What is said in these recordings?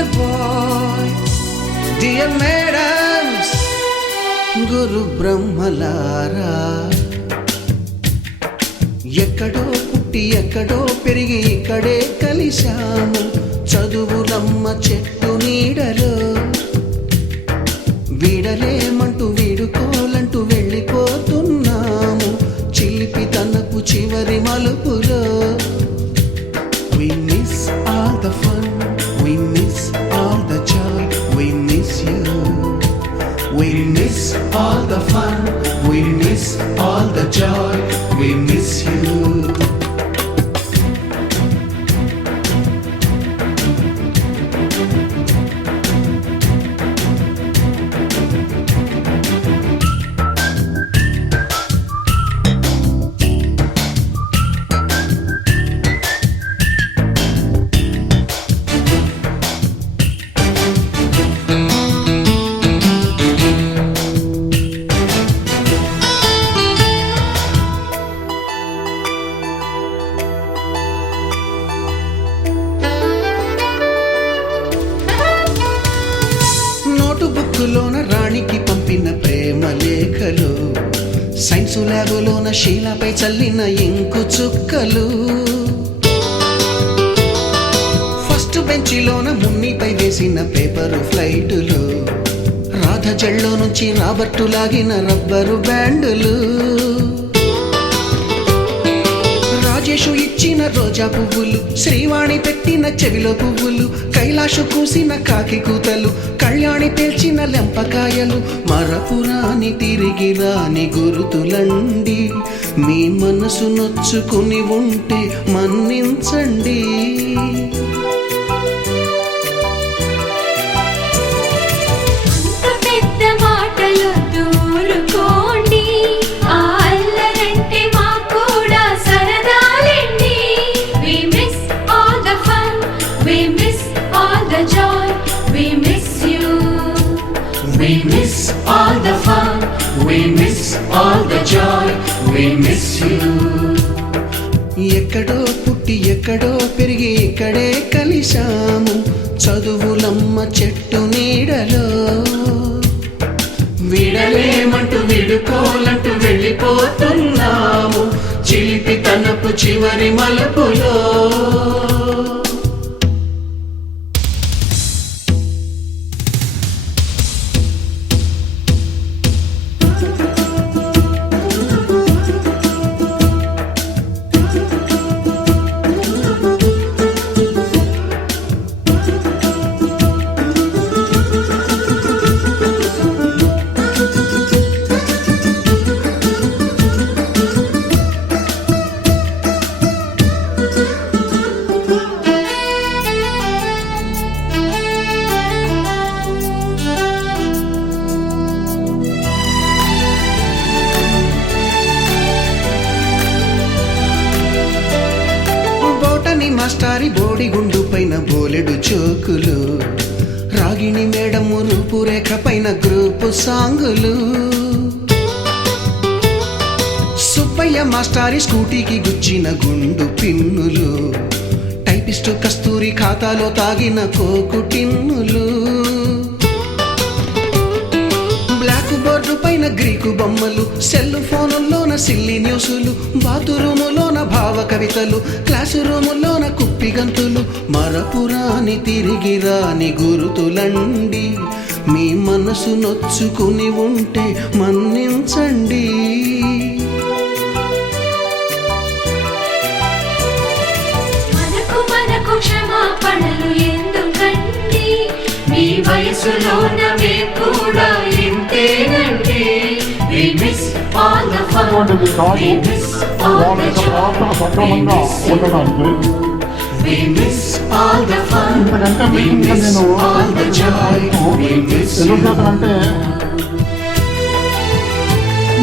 Dear bye, dear madams, గురు బ్రహ్మలారా, ఎక్కడో పుట్టి ఎక్కడో పెరిగి ఇక్కడే కలిశాము చదువులమ్మ చెట్టు నీడలో. వీడలేమంటూ వీడుకోలంటూ వెళ్ళిపోతున్నాము చిలిపి తనపు చివరి మలుపులో. We miss all the fun, we miss all the joy, we miss you. We miss all the fun, we miss all the joy, we miss you. బుక్కులోన రాణికి పంపిన ప్రేమ లేఖలు, సైన్సు ల్యాబులోన శీలపై చల్లిన ఇంకు చుక్కలు, ఫస్ట్ బెంచిలోన మున్నిపై వేసిన పేపరు ఫ్లైటులు, రాధ జల్లో నుంచి రాబర్టు లాగిన rubber బ్యాండులు, Rajesh ఇచ్చిన రోజా పువ్వులు, శ్రీవాణి పెట్టిన చెవిలో పువ్వులు, కైలాషు కూసిన కాకి కూతలు, కళ్యాణి పేల్చిన లెంపకాయలు, మరపురాని తిరిగి రాని గురుతులండి. మీ మనసు నొచ్చుకుని ఉంటే మన్నించండి. We miss all the fun, we miss all the joy, we miss you. ఎక్కడో పుట్టి ఎక్కడో పెరిగి ఇక్కడే కలిశాము చదువులమ్మ చెట్టు నీడలో. విడలేమంటూ విడుకోలంటూ వెళ్ళిపోతున్నాము చిలిపి తనపు చివరి మలుపులో. మాస్టారి బోడిగుండు పైన బోలెడు చోకులు, రాగిణి మేడము రూపురేఖ పైన గ్రూపు సాంగులు, సుబ్బయ్య మాస్టారి స్కూటీకి గుచ్చిన గుండు పిన్నులు, టైపిస్టు కస్తూరి ఖాతాలో తాగిన కోకు టిన్నులు, బ్లాక్ బోర్డు పైన గ్రీకు బొమ్మలు, సెల్ ఫోనుల్లోన సిల్లి న్యూసులు, బాతురూములోన భావ కవితలు, క్లాసు రూములోన కుప్పి గంతులు, మరపురాని తిరిగి రాని గురుతులండి. మీ మనసు నొచ్చుకుని ఉంటే మన్నించండి. మనకు క్షమాపణలు ఎందుకండి, మీ వయసులోన మేము కూడా ఇంతేనండి. We miss all the fun, we miss all the joy, we miss you. We miss all the fun, we miss all the joy, we miss you.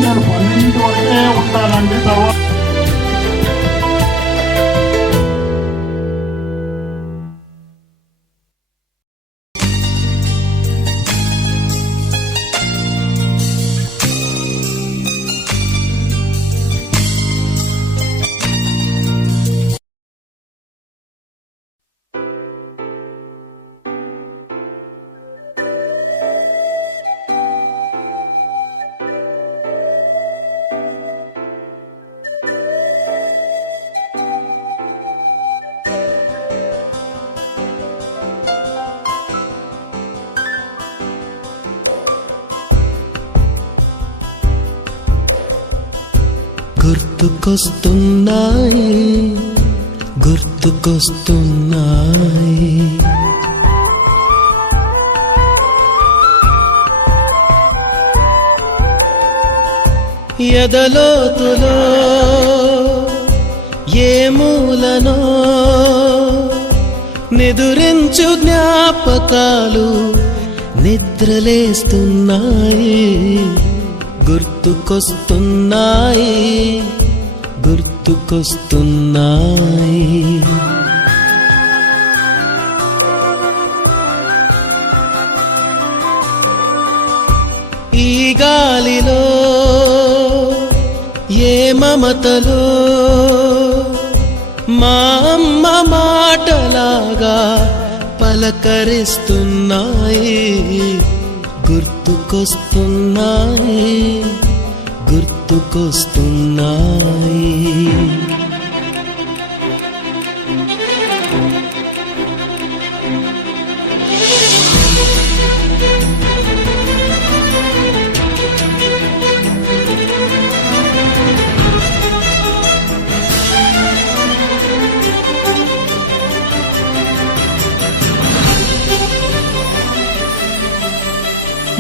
నేను 12 వరకే ఉంటానండి. తర్వాత గుర్తుకొస్తున్నాయి గుర్తుకొస్తున్నాయి. ఎదలోతులో ఏ మూలనో నిదురించు జ్ఞాపకాలు నిద్రలేస్తున్నాయి గుర్తుకొస్తున్నాయి గుర్తుకొస్తున్నాయి. ఈ గాలిలో ఏ మమతలో మా అమ్మ మాటలాగా పలకరిస్తున్నాయి గుర్తుకొస్తున్నాయి గుర్తుకొస్తున్నాయి.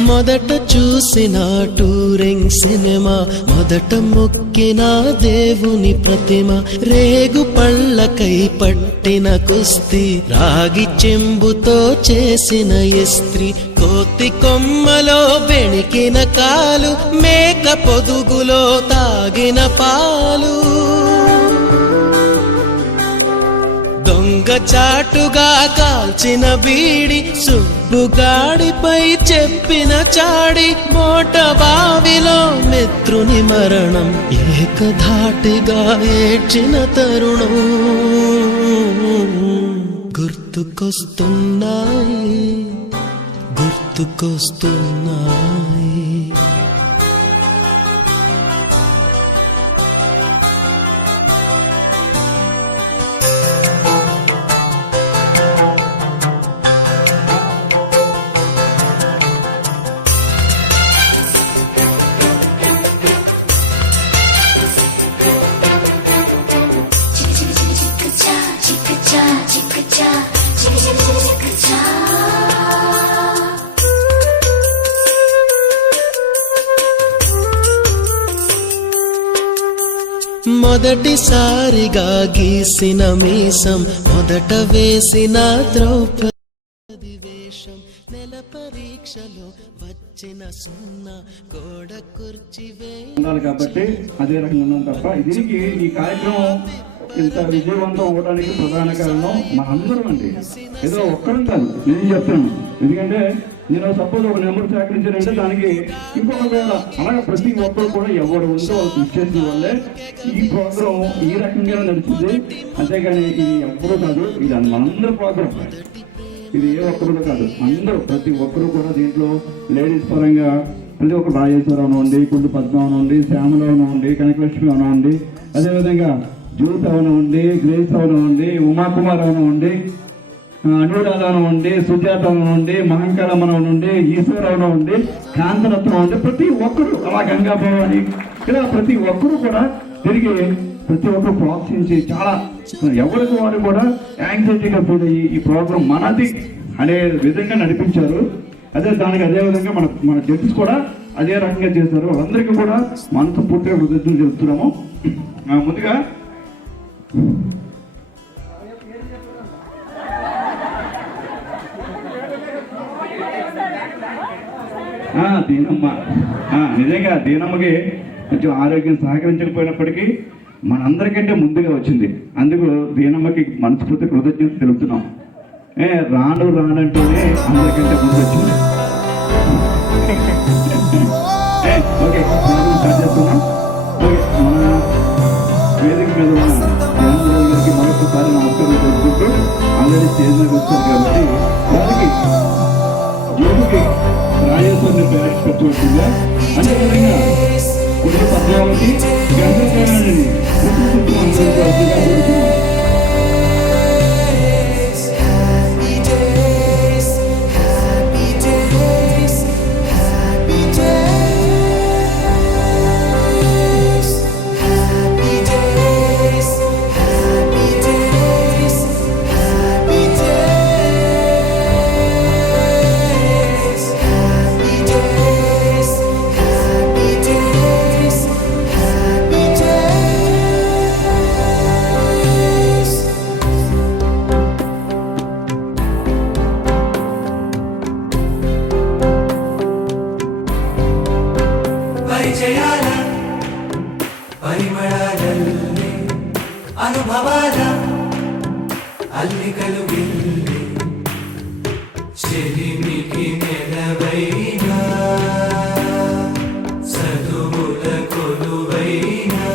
మొదట చూసిన టూరింగ్ సినిమా, మొదట మొక్కిన దేవుని ప్రతిమ, రేగు పళ్ళకై పట్టిన కుస్తీ, రాగి చెంబుతో చేసిన ఇస్త్రీ, కోతి కొమ్మలో బెణికిన కాలు, మేక పొదుగులో తాగిన పాలు, దొంగ చాటుగా కాల్చిన బీడి, సుబ్బుగాడిపై చెప్పిన చాడి, మోట బావిలో మిత్రుని మరణం, ఏకధాటిగా ఏడ్చిన తరుణం గుర్తుకొస్తున్నాయి గుర్తుకొస్తున్నాయి. మొదటిసారిగా గీసిన మీసం, మొదట వేసిన ద్రౌపది వేషం, నెల పరీక్షలో వచ్చిన సున్నా, కోడ కుర్చీ ఉండాలి కాబట్టి అదే రకంగా ఉన్నాం తప్ప దీనికి ఈ కార్యక్రమం ఇంత విజయవంతం అవడానికి ప్రధాన కారణం మనందరం అండి. ఏదో ఒక్కరం కాదు, నేను చెప్తాను. ఎందుకంటే నేను సపోజ్ ఒక నెంబర్ సేకరించానంటే దానికి ఇంకొక వేళ అలాగే ప్రతి ఒక్కరు కూడా ఎవరు ఉందో వాళ్ళకి ఇచ్చేసిన వల్లే ఈ ప్రోగ్రాం ఈ రకంగా నడిచింది. అంతేగాని ఇది ఎవ్వరూ కాదు, ఇది మనందరూ ప్రోగ్రాం. ఇది ఏ ఒక్కరు కాదు, అందరూ ప్రతి ఒక్కరు కూడా దీంట్లో లేడీస్ పరంగా ప్రతి ఒక్కరు రాజేశ్వరరావు ఉండి, కుండు పద్మవనం ఉండి, శ్యామలవనం ఉండి, కనకలక్ష్మి అవనం ఉండి, అదేవిధంగా జ్యోతి అవనం ఉండి, గ్రేస్ అవనం ఉండి, ఉమాకుమార్ అవనం ఉండి, అనురాధనం ఉండి, సుజాతవనం ఉండి, మహంకాళమనం ఉండి, ఈశ్వరవనం ఉండి, కాంతరత్నం ఉండి, ప్రతి ఒక్కరు అలా గంగాభవాని ఇలా ప్రతి ఒక్కరు కూడా తిరిగి ప్రతి ఒక్కరు ప్రోత్సహించి చాలా ఎవరికి వారు కూడా యాంగ్జైటీగా ఫీల్ అయ్యి ఈ ప్రోగ్రాం మనది అనే విధంగా నడిపించారు. దానికి అదే విధంగా మన జడ్జెస్ కూడా అదే రకంగా చేశారు. వాళ్ళందరికీ కూడా మనసు పూర్తిగా కృతజ్ఞతలు చెప్తున్నాము. ముందుగా దీనమ్మ, నిజంగా దీనమ్మకి కొంచెం ఆరోగ్యం సహకరించకపోయినప్పటికీ మనందరికంటే ముందుగా వచ్చింది. అందుకు దీనమ్మకి మనస్ఫూర్తి కృతజ్ఞత తెలుపుతున్నాం. రానంటూనే అందరికంటే ముందు వచ్చింది. ఓకే, స్టార్ట్ చేస్తున్నాం. ఓకే, మన వేదిక మీద ఉన్న జనార్దన్ గారికి మరొకసారి నమస్కారం తెలుపుకుంటూ అందరి స్టేజ్ మీద వచ్చారు కాబట్టి వారికి యోగుకి రాజేశ్వరిని పెట్టవచ్చుగా, అదేవిధంగా కొన్ని పద్మావతి గంధకారాన్ని ఆవార అల్లికలు గిల్లి చెలిమికి నెలవైనా చదువుల కొలువైనా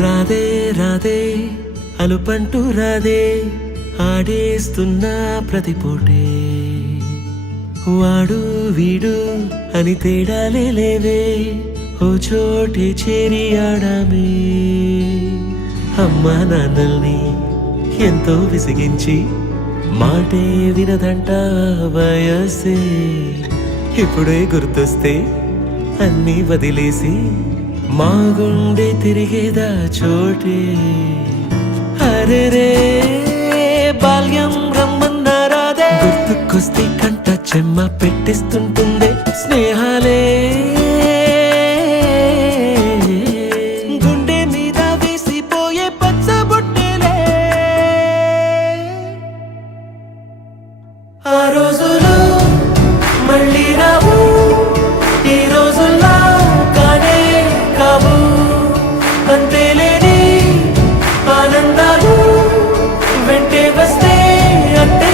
రాధే రాధే అలుపంటూ రాధే ఆడేస్తున్నా ప్రతిపోటే వాడు వీడు అని తేడాలే లేవే ఓ చోటే చేరి ఆడామే అమ్మా నాన్నల్ని ఎంతో విసిగించి మాటే వినదంట వయసే ఇప్పుడే గుర్తొస్తే అన్నీ వదిలేసి మా గుండె తిరిగేదా చోటే అరే రే బాల్యం రమ్మన్నారాదే గుర్తుకొస్తే కంట చెమ్మ పెట్టిస్తుంటుందే స్నేహాలే గుండె మీద వేసిపోయే పచ్చబొట్టెలే ఆ రోజులు మళ్ళీ రావు ఈ రోజుల్లా కానే కావు అంతేలేని ఆనందాలు వెంటే వస్తే అంటే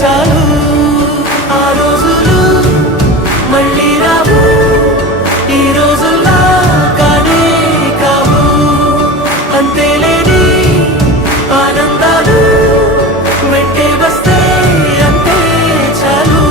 చాలు ఆ రోజులు మళ్ళీ రావు ఈ రోజుల్లా కానే కావు అంతేలేని ఆనందాలు వెంటే వస్తే అంటే చాలు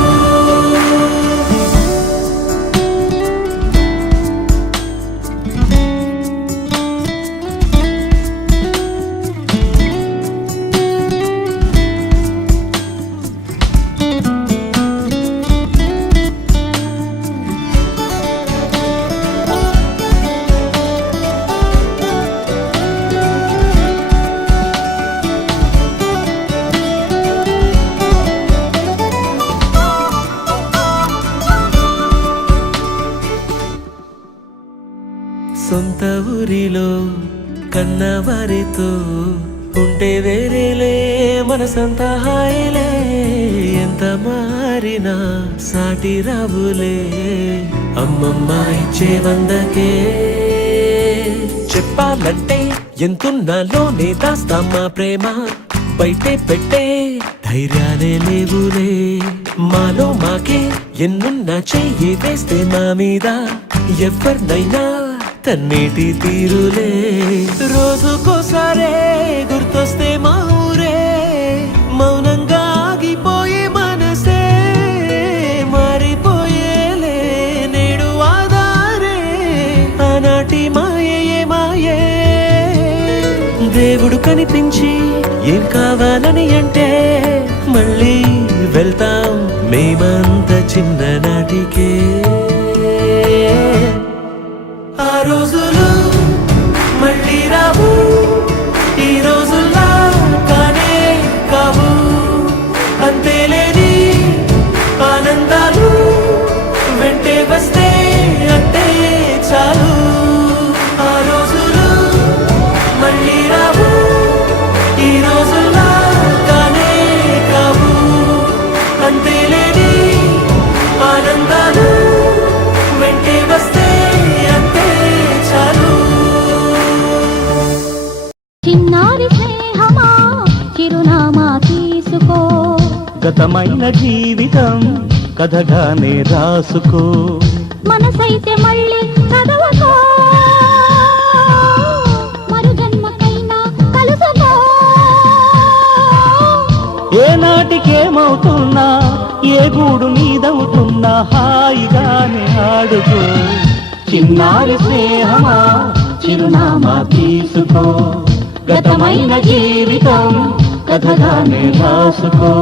సొంత ఊరిలో కన్నవారితో ఉంటే వేరేలే మనసంతా హాయిలే ఎంత మారినా సాటి రావులే అమ్మమ్మ ఇచ్చే వందకే చెప్పాలంటే ఎంతున్నాలోనే దాస్తామా ప్రేమ బయటే పెట్టే ధైర్యాలే లేవులే మాలో మాకే ఎన్నున్నా చెయ్యి వేస్తే మా మీద ఎవరినైనా తన్నేటి తీరులే రోజుకోసారే గుర్తొస్తే మా ఊరే మౌనంగా ఆగిపోయే మనసే మారిపోయేలే నేడు ఆధారే ఆనాటి మాయే మాయే వినిపించి ఏం కావాలని అంటే మళ్ళీ వెళ్తాం మేమంత చిన్ననాటికే. ఆ రోజులు మళ్ళీ రావు, ఈ రోజుల్లా కానే కావు. అంతేలేని ఆనందాలు వెంటే వస్తే అంటే చాలు. ఆ రోజులు మళ్ళీ రావు, ఈ రోజుల్లా కానే కావు. అంతేలేని ఆనందాలు వెంటే వస్తే అంటే చాలు. చిన్నారి స్నేహమా చిరునామా తీసుకో, గతమైన జీవితం కథగానే రాసుకో. మనసైతే మళ్ళీ చదవకో, మరు జన్మకైనా కలుసుకో. ఏ నాటికేమవుతున్నా ఏ గూడు నీదవుతున్నా హాయిగానే ఆడుకో. చిన్నారి స్నేహమా చిరునామా తీసుకో, గతమైన జీవితం కథగానే రాసుకో.